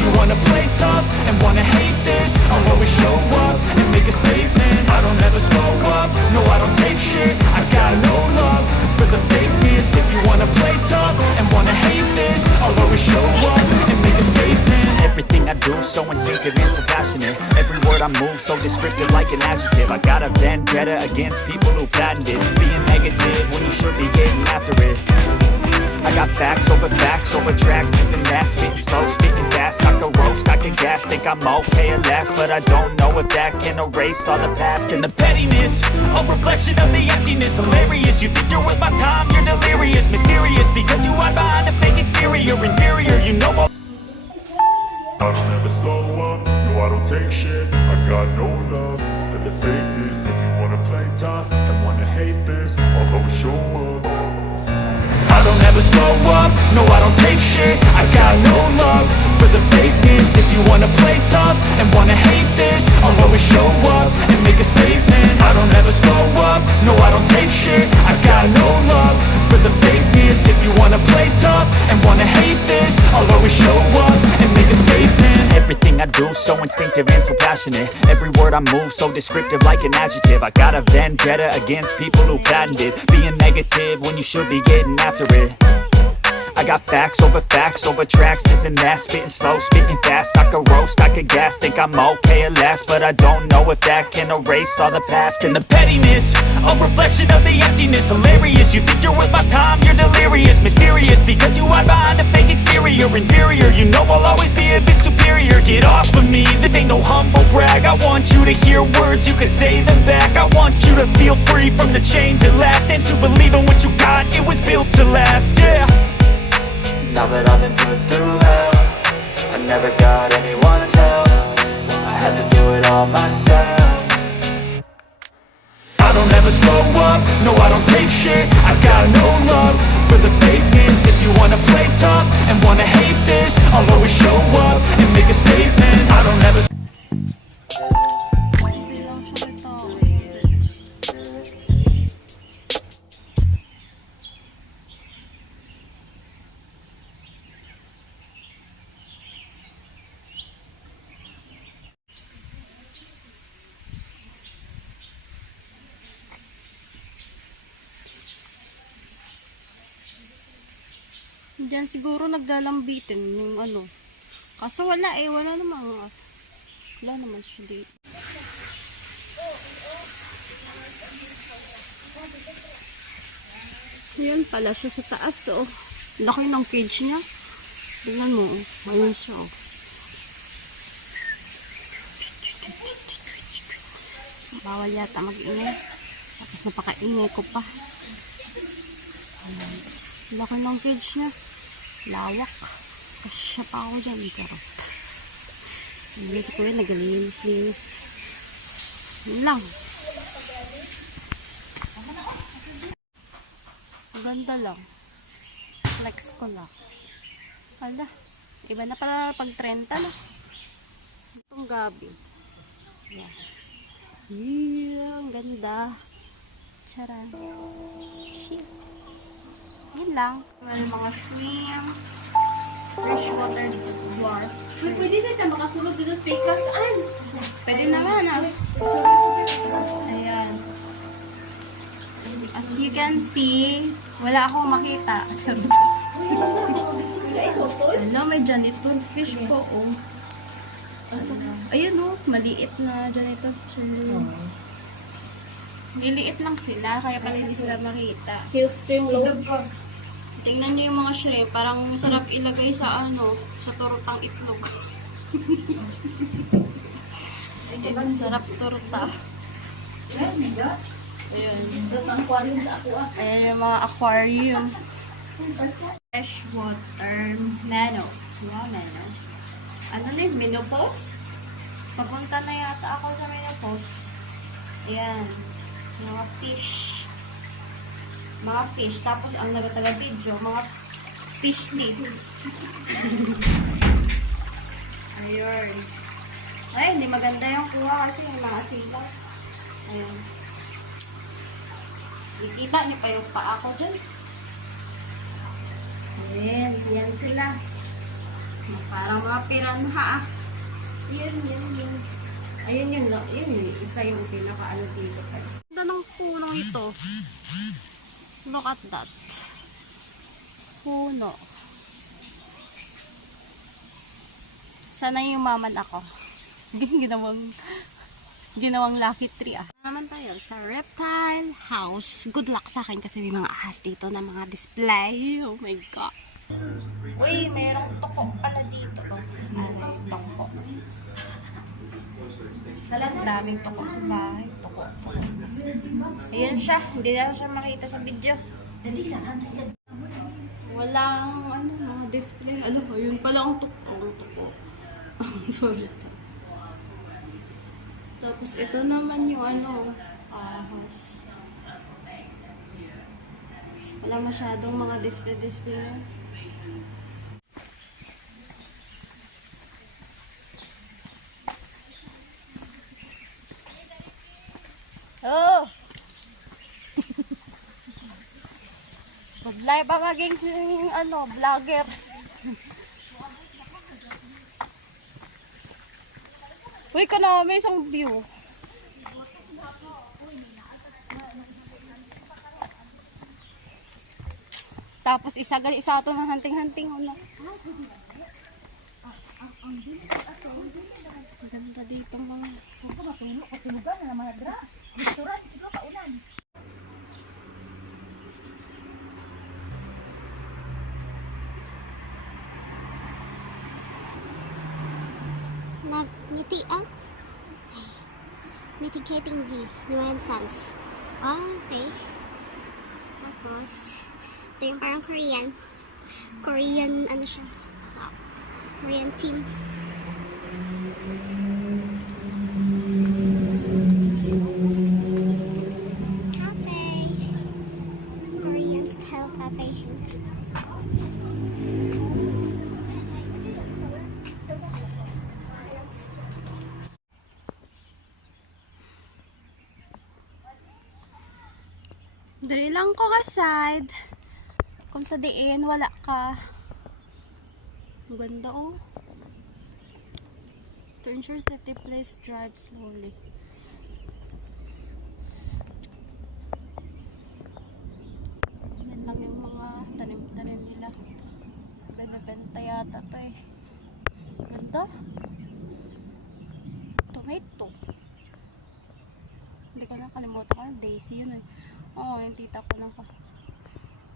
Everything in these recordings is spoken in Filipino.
you wanna play tough and wanna hate this, I'll always show up and make a statement. I don't ever slow up, no I don't take shit. I got no love for the fakeness. If you wanna play tough and wanna hate this, I'll always show up and make a statement. Everything I do so instinctive and so passionate. Every word I move so descriptive like an adjective. I got a vendetta against people who patented being negative when you should be getting after it. I got facts over tracks, this and that. Spitting slow, spitting fast, I can roast, I can gas. Think I'm okay at last, but I don't know if that can erase all the past. And the pettiness, a reflection of the emptiness. Hilarious, you think you're worth my time, you're delirious. Mysterious, because you hide behind a fake exterior. Inferior, you know all. I don't ever slow up, no I don't take shit. I got no love for the fakeness. If you wanna play tough and wanna hate this, I'll always show up. I don't ever slow up, no I don't take shit. I got no love for the fakeness. If you wanna play tough and wanna hate this, I'll always show up and make a statement. I don't ever slow up, no I don't take shit. I got no love for the fakeness. If you wanna play tough and wanna hate this, I'll always show up and make a statement. Everything I do so instinctive and so passionate. Every word I move so descriptive like an adjective. I got a vendetta against people who patented being negative when you should be getting after it. I got facts over tracks, this and that. Spitting slow, spitting fast, I can roast, I can gas. Think I'm okay at last, but I don't know if that can erase all the past. And the pettiness, a reflection of the emptiness. Hilarious, you think you're worth my time, you're delirious. Mysterious, because you hide behind a fake exterior. Inferior, you know I'll always be a bit superior. Get off of me, this ain't no humble brag. I want you to hear words, you can say them back. I want you to feel free from the chains at last, and to believe in what you got, it was built to last, yeah. Now that I've been put through hell, I never got anyone's help. I had to do it all myself. I don't ever slow up, no I don't take shit. I got no love for the fakeness. If you wanna play tough and wanna hate this, I'll always show up and make a statement. I don't ever. Diyan siguro naglalambitin yung ano. Kaso wala wala naman siya dito. Yan pala siya sa taas, oh. Laki ng cage niya. Tingnan mo, ayun siya, oh. Bawal yata mag-ingay. Tapos napakaingay ko pa. Laki ng cage niya. Lawak. Kasya pa ako dyan. Charot. Hindi si Kuya nagalinis-linis. Yun lang. Maganda lang. Flex ko lang. Hala. Iba na pala pag 30 na. Itong gabi. Yeah. Yeah, ang ganda. Charan. Shit. Yun lang. Well, mga shrimp. Freshwater dwarf. Pwede na makasulog dito sa pikas-an. Pwede naman, ah. Ayan. As you can see, wala akong makita. Ano, may janitor fish po, oh. Ayun, oh. Maliit na janitor fish. Liliit lang sila, kaya pala hindi sila makita. Killstream load. Tingnan nyo yung mga shrimp, parang sarap ilagay sa sa tortang itlog. Ayun, sarap torta. Ayun. Ayun yung mga aquarium. Freshwater minnow. Wow, minnow. Ano na yun? Menopause? Papunta na yata ako sa menopause. Ayan. Mga fish. Mga fish. Tapos, ang nagataga-video, mga fish lid. Ayun. Ay, hindi maganda yung kuha kasi yung mga sila. Ayun. Ikita niyo pa yung paa ko dyan. Ayan. Yan sila. Parang mga piranha ah. Yun. Ayun yun lang. Yun yun. Isa yung pinaka-ano dito. Ganda ng punong ito. Look at that. Puno. Sana yung maman ako. Ginawang lucky tree ah. Naman tayo sa reptile house. Good luck sa akin kasi may mga ahas dito na mga display. Oh my god. Uy, mayroong toko pala dito. Toko. Daming toko sa bahay. Toko. Ayun siya. Hindi na siya makita sa video. Walang mga display. Alam mo, yun pala ang toko. Sorry. Tapos ito naman yung ahas. Wala masyadong mga display. Oh! Paglay pa maging vlogger. Uy, may isang view. Tapos isa ito ng hunting-hunting. Ganda dito mga. Nagmitian? Mitigating the nuisance. Oh, okay. Tapos, ito yung parang Korean, ano siya? Wow. Korean team. Cafe. Korean style cafe. Dali lang ko side. Kung sa diin, wala ka. Ang ganda oh. To ensure safety, please drive slowly. Yan lang yung mga tanim-tanim nila. Benta yata to eh. Ganda. Tomato. Hindi ko lang kalimutan ko. Daisy yun eh. Oo, yung tita ko lang pa.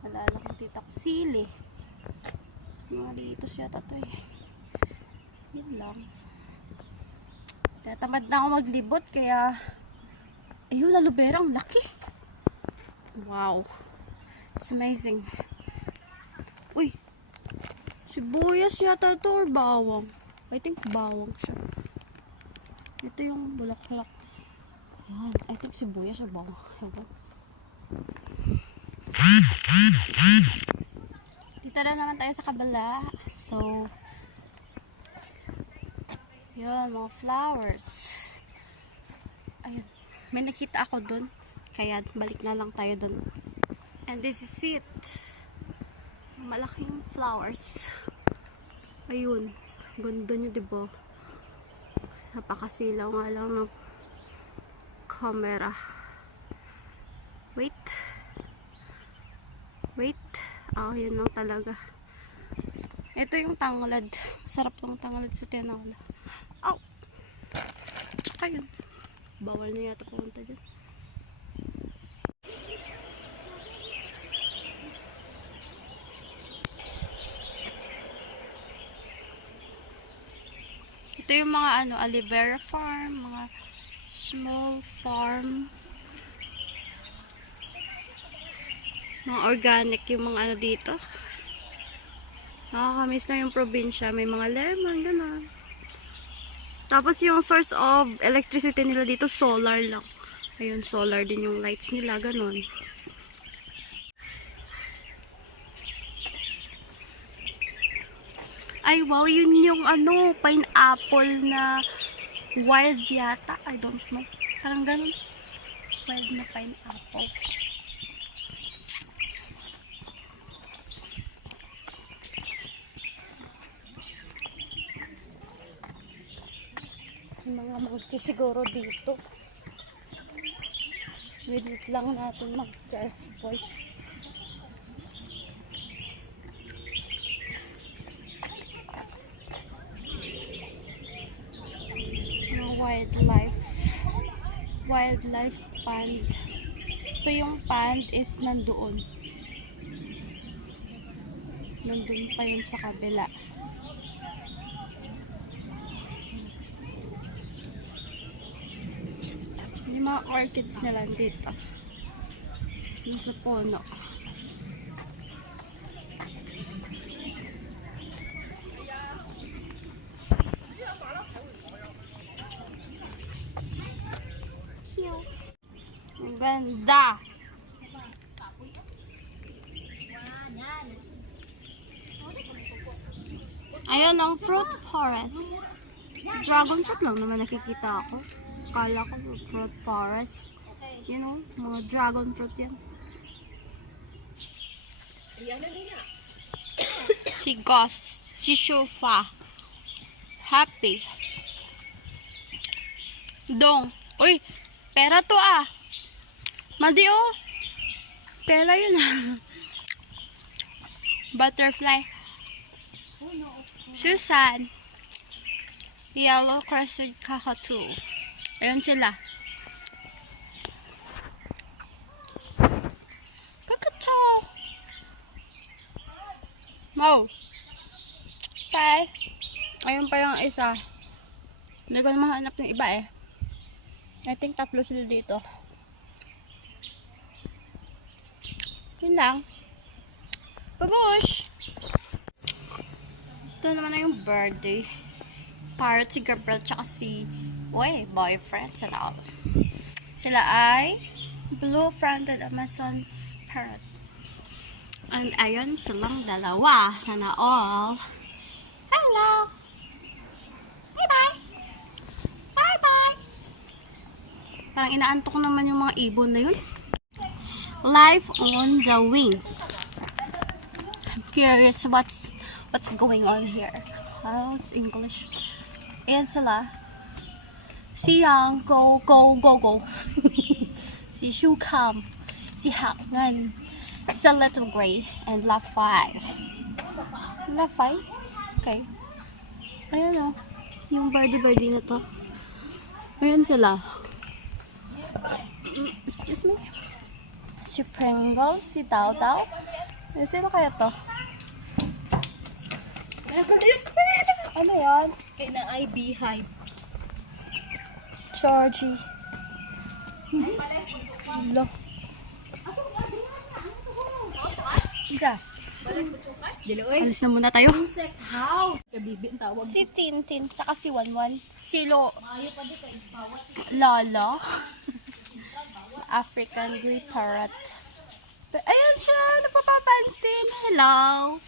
Malala ko tita ko. Sili. Mga dito siya tato eh. Yun lang. Tamad na ako maglibot kaya ayun, aloe vera, ang laki. Wow. It's amazing. Uy. Sibuyas yata to or bawang. I think bawang siya. Ito yung bulaklak. Yan. I think sibuyas or bawang. Ewan. Dito na naman tayo sa kabala. So, yun, mga flowers. Ayun. May nakita ako dun. Kaya balik na lang tayo dun. And this is it. Malaking flowers. Ayun. Ganda nyo, diba? Napakasilaw nga lang ng camera. Wait. Oh, yun lang talaga. Ito yung tanglad. Sarap ng tanglad sa tinola. Oh! Tsaka yun. Bawal na yata pumunta dyan. Ito yung mga aloe vera farm, mga small farm. Mga organic yung mga dito. Nakakamiss na yung probinsya. May mga lemon, gano'n. Tapos yung source of electricity nila dito, solar lang. Ayun, solar din yung lights nila, gano'n. Ay, wow, yun yung pineapple na wild yata. I don't know. Parang gano'n. Wild na pineapple. mga monkey siguro dito. Wait lang natin mag-careful. Mga wildlife pond. So yung pond is nandoon pa yun sa kabila. Yung mga orchids nila dito yung sa puno. Cute. Ang ganda. Ayun ang fruit forest. Dragon fruit lang naman nakikita ako. Kala ko fruit forest. You know, mga dragon fruit yan. Si Gus, si Shofa. Happy. Dong. Uy, pera to ah. Madi oh. Pera yun ah. Butterfly. Susan. Yellow crested cockatoo. Ayun sila. Cockatoo. Mo. Bye. Ayun pa yung isa. Hindi ko na mahanap yung iba eh. I think 3 sila dito. Yun lang. Babush! Ito naman na yung birthday. Parrot si Gabriel tsaka si boyfriend sila. Sila ay blue-fronted Amazon parrot. And ayun silang dalawa. Sana all. Hello! Bye-bye! Bye-bye! Parang inaantok naman yung mga ibon na yun. Life on the wing. I'm curious what's going on here. How it's English. Ayan sila. Si Yang, go. Si Shu Kam. Si Haknan. Si Little Gray. And Lafay. Lafay? Okay. Ayan o. Yung birdie na to. Ayan sila. Excuse me. Si Pringles, si Tao. Sino kaya to? Ano yan? Kay na ay beehive. Georgie. Lo. Ika. Alis na muna tayo. Insect house. Kabibi ang tawag. Si Tintin, tsaka si Wanwan. Si Lolo. African grey parrot. Ayan siya, napapapansin. Hello.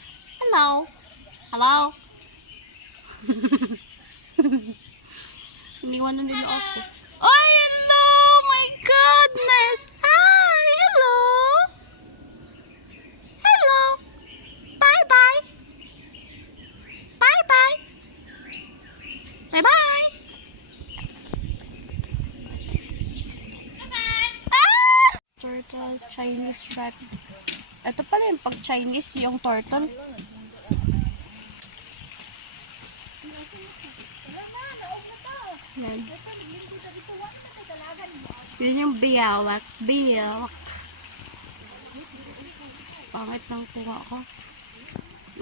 Iniwan na nila ako. Ay, hello! My goodness! Hi! Hello! Bye-bye! Bye-bye! Bye-bye! Ah! Turtle, Chinese stripe. Ito pala yung pag Chinese, yung turtle. Yan. Yun yung biyawak. Pangit ng kuha ko.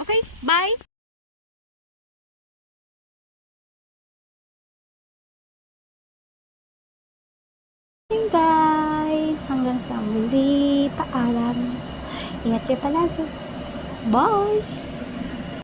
Okay, bye! Hey guys! Hanggang sa muli. Paalam. Ingat kayo palagi. Bye!